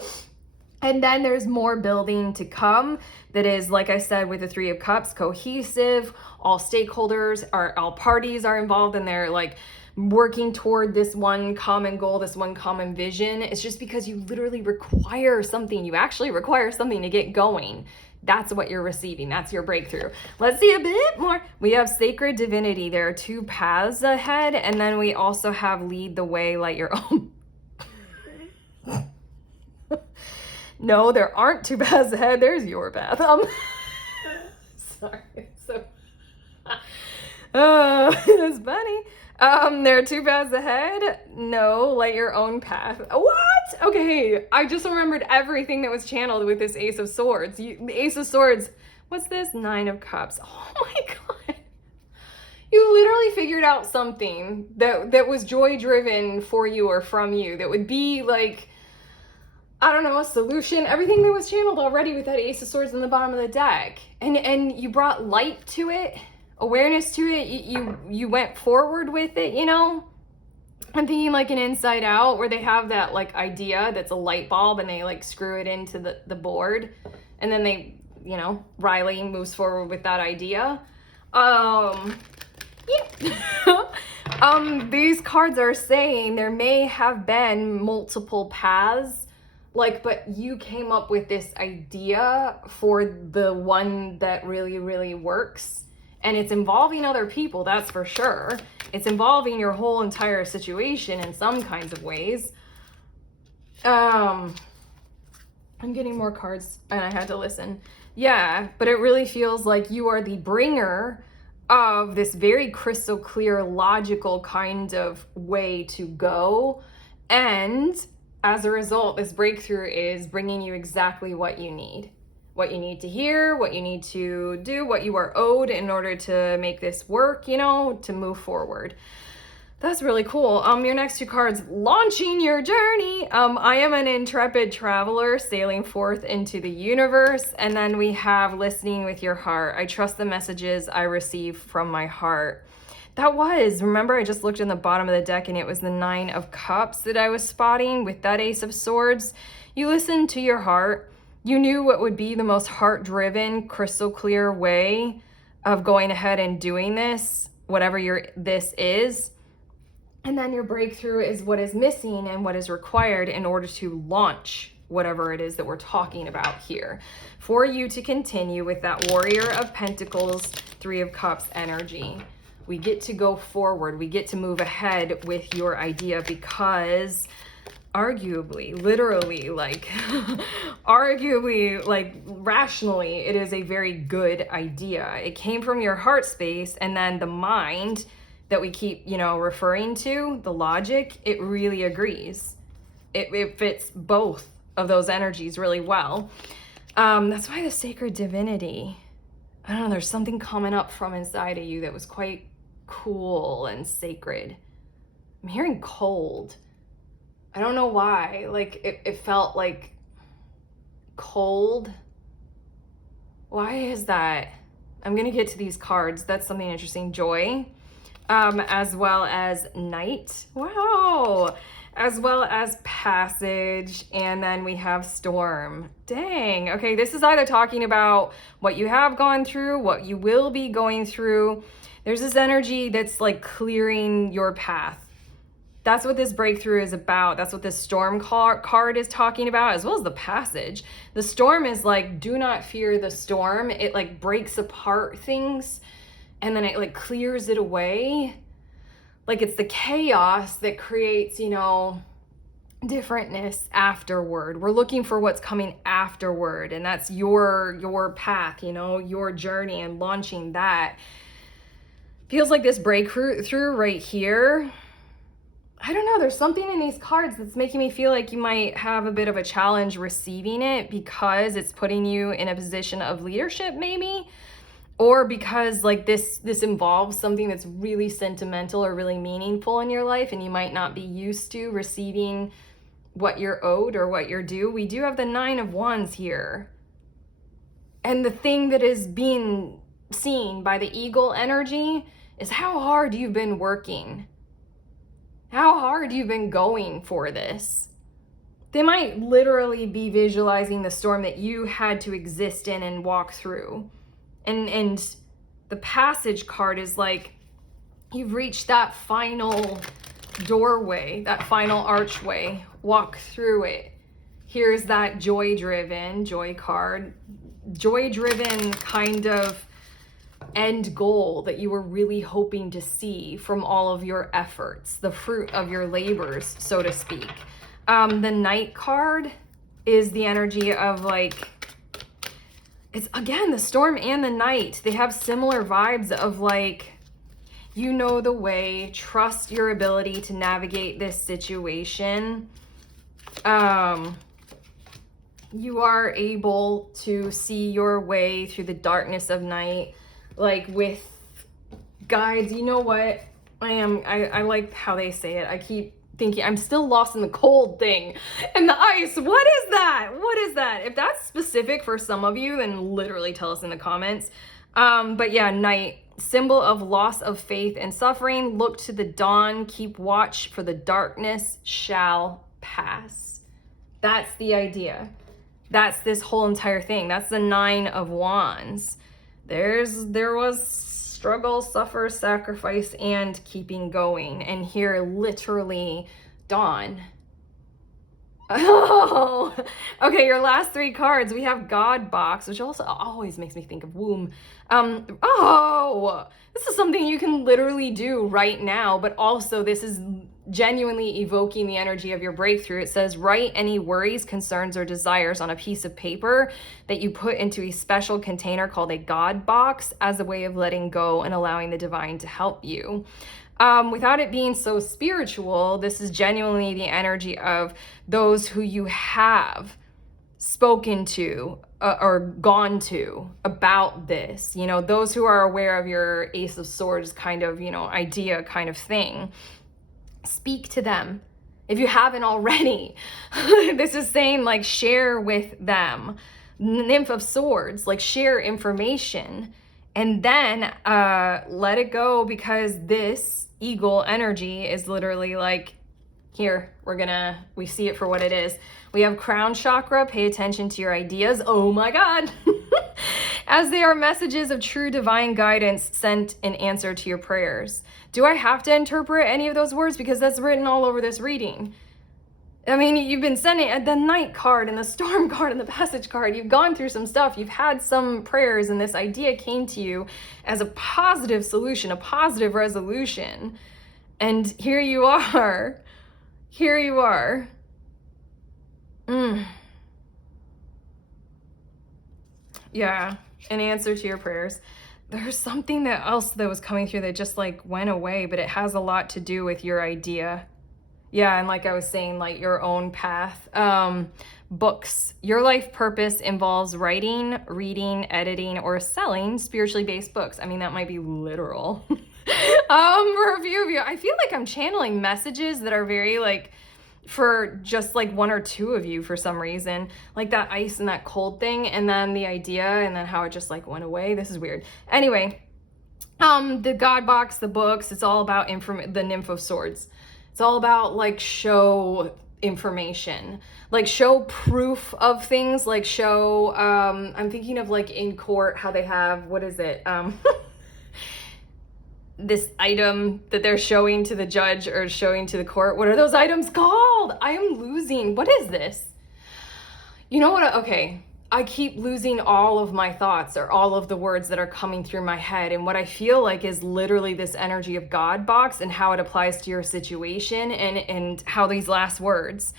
And then there's more building to come that is, like I said, with the Three of Cups, cohesive, all stakeholders, all parties are involved, and they're like working toward this one common goal, this one common vision. It's just because you literally require something. You actually require something to get going. That's what you're receiving. That's your breakthrough. Let's see a bit more. We have sacred divinity. There are two paths ahead. And then we also have lead the way, light your own. No, there aren't two paths ahead. There's your path. Sorry. So, that's funny. There are two paths ahead. No, light your own path. What? Okay, I just remembered everything that was channeled with this Ace of Swords. The Ace of Swords. What's this? Nine of Cups. Oh my God. You literally figured out something that was joy-driven for you or from you that would be like, I don't know, a solution. Everything that was channeled already with that Ace of Swords in the bottom of the deck. And you brought light to it, awareness to it. You went forward with it, you know? I'm thinking like an Inside Out where they have that like idea that's a light bulb and they like screw it into the board. And then they, you know, Riley moves forward with that idea. Yeah. These cards are saying there may have been multiple paths, like, but you came up with this idea for the one that really, really works. And it's involving other people, that's for sure. It's involving your whole entire situation in some kinds of ways. I'm getting more cards and I had to listen. Yeah, but it really feels like you are the bringer of this very crystal clear, logical kind of way to go. And as a result, this breakthrough is bringing you exactly what you need. What you need to hear, what you need to do, what you are owed in order to make this work, you know, to move forward. That's really cool. Your next two cards, launching your journey. I am an intrepid traveler sailing forth into the universe. And then we have listening with your heart. I trust the messages I receive from my heart. Remember I just looked in the bottom of the deck and it was the Nine of Cups that I was spotting with that Ace of Swords. You listened to your heart. You knew what would be the most heart-driven, crystal clear way of going ahead and doing this, whatever this is. And then your breakthrough is what is missing and what is required in order to launch whatever it is that we're talking about here. For you to continue with that Warrior of Pentacles, Three of Cups energy. We get to go forward. We get to move ahead with your idea because arguably, literally, like, arguably, like, rationally, it is a very good idea. It came from your heart space, and then the mind that we keep, you know, referring to, the logic, it really agrees. It fits both of those energies really well. That's why the sacred divinity, I don't know, there's something coming up from inside of you that was quite cool and sacred. I'm hearing cold. I don't know why. Like, it felt like cold. Why is that? I'm gonna get to these cards. That's something interesting. Joy, as well as night. Wow. as well as passage, and then we have storm. Dang. Okay, this is either talking about what you have gone through, what you will be going through. There's this energy that's like clearing your path. That's what this breakthrough is about. That's what this storm card is talking about, as well as the passage. The storm is like, do not fear the storm. It like breaks apart things and then it like clears it away. Like it's the chaos that creates, you know, differentness afterward. We're looking for what's coming afterward, and that's your path, you know, your journey, and launching that. Feels like this breakthrough right here. I don't know, there's something in these cards that's making me feel like you might have a bit of a challenge receiving it, because it's putting you in a position of leadership maybe, or because like this involves something that's really sentimental or really meaningful in your life, and you might not be used to receiving what you're owed or what you're due. We do have the 9 of Wands here. And the thing that is being seen by the eagle energy is how hard you've been working. How hard you've been going for this. They might literally be visualizing the storm that you had to exist in and walk through. And the passage card is like, you've reached that final doorway, that final archway. Walk through it. Here's that joy card. Joy-driven kind of end goal that you were really hoping to see from all of your efforts, the fruit of your labors, so to speak. The Knight card is the energy of like, it's again the storm and the Knight. They have similar vibes of like, you know the way, trust your ability to navigate this situation. You are able to see your way through the darkness of night, like with guides. You know what? I like how they say it. I keep thinking I'm still lost in the cold thing and the ice. What is that? What is that? If that's specific for some of you, then literally tell us in the comments. But yeah, night, symbol of loss of faith and suffering. Look to the dawn, keep watch, for the darkness shall pass. That's the idea. That's this whole entire thing. That's the 9 of Wands. There was struggle, suffer, sacrifice, and keeping going. And here, literally, dawn. Oh, okay, your last 3 cards. We have God Box, which also always makes me think of womb. This is something you can literally do right now, but also this is genuinely evoking the energy of your breakthrough. It says, write any worries, concerns, or desires on a piece of paper that you put into a special container called a God Box as a way of letting go and allowing the divine to help you. Without it being so spiritual, this is genuinely the energy of those who you have spoken to or gone to about this, you know, those who are aware of your Ace of Swords kind of, you know, idea kind of thing. Speak to them if you haven't already. This is saying like share with them. Nymph of Swords, like share information and then let it go, because this eagle energy is literally like, here, we see it for what it is. We have crown chakra, pay attention to your ideas. Oh my God. As they are messages of true divine guidance sent in answer to your prayers. Do I have to interpret any of those words? Because that's written all over this reading. I mean, you've been sending the Knight card and the Storm card and the Passage card. You've gone through some stuff. You've had some prayers, and this idea came to you as a positive solution, a positive resolution. And here you are. Here you are. Yeah, an answer to your prayers. There's something else that was coming through that just like went away, but it has a lot to do with your idea. Yeah, and like I was saying, like your own path. Books. Your life purpose involves writing, reading, editing, or selling spiritually based books. I mean, that might be literal. For a few of you, I feel like I'm channeling messages that are very like, for just like 1 or 2 of you for some reason, like that ice and that cold thing, and then the idea, and then how it just like went away. This is weird. Anyway, the God Box, the books, it's all about the Nymph of Swords. It's all about like show information, like show proof of things, like show, I'm thinking of like in court, how they have, what is it? This item that they're showing to the judge or showing to the court. What are those items called? I am losing. What is this? You know what? Okay. I keep losing all of my thoughts or all of the words that are coming through my head. And what I feel like is literally this energy of God box and how it applies to your situation and how these last words,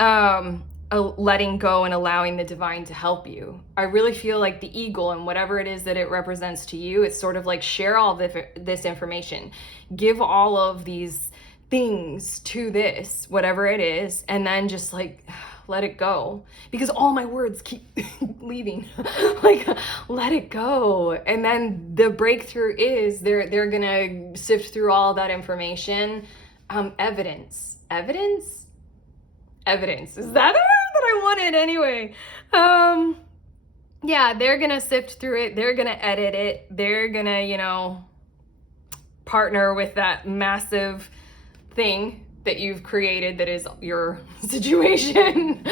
letting go and allowing the divine to help you. I really feel like the eagle and whatever it is that it represents to you, it's sort of like share all this information, give all of these things to this, whatever it is, and then just like let it go, because all my words keep leaving. Like, let it go. And then the breakthrough is they're gonna sift through all that information. Evidence is that the word that I wanted anyway? Yeah, they're gonna sift through it, they're gonna edit it, they're gonna, you know, partner with that massive thing that you've created that is your situation.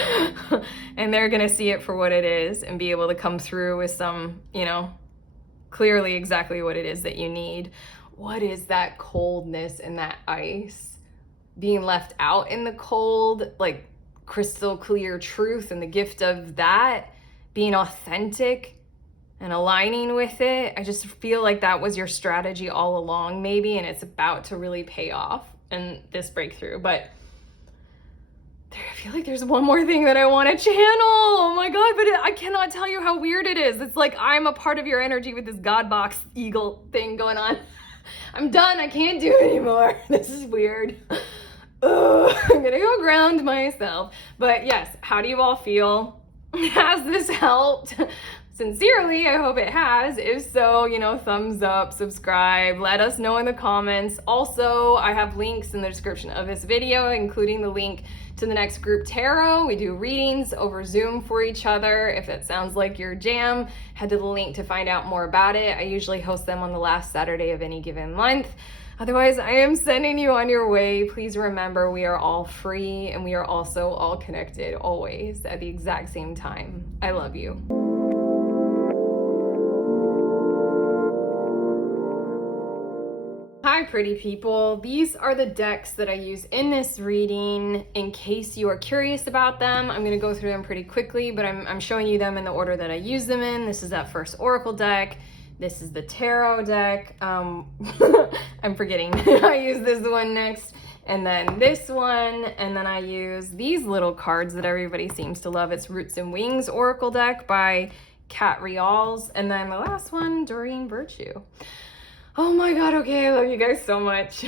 And they're gonna see it for what it is and be able to come through with some, you know, clearly exactly what it is that you need. What is that coldness and that ice? Being left out in the cold, like crystal clear truth and the gift of that, being authentic and aligning with it. I just feel like that was your strategy all along maybe, and it's about to really pay off in this breakthrough. But I feel like there's one more thing that I want to channel. Oh my God, but I cannot tell you how weird it is. It's like I'm a part of your energy with this God box eagle thing going on. I'm done. I can't do it anymore. This is weird. Ugh, I'm gonna go ground myself. But yes, how do you all feel? Has this helped? Sincerely, I hope it has. If so, you know, thumbs up, subscribe, let us know in the comments. Also, I have links in the description of this video, including the link to the next group tarot. We do readings over Zoom for each other. If that sounds like your jam, head to the link to find out more about it. I usually host them on the last Saturday of any given month. Otherwise, I am sending you on your way. Please remember, we are all free and we are also all connected always at the exact same time. I love you. Hi, pretty people. These are the decks that I use in this reading. In case you are curious about them, I'm going to go through them pretty quickly, but I'm showing you them in the order that I use them in. This is that first Oracle deck. This is the tarot deck. I'm forgetting. I use this one next, and then this one, and then I use these little cards that everybody seems to love. It's Roots and Wings Oracle deck by Kat Rials, and then the last one, Doreen Virtue. Oh my God, okay, I love you guys so much.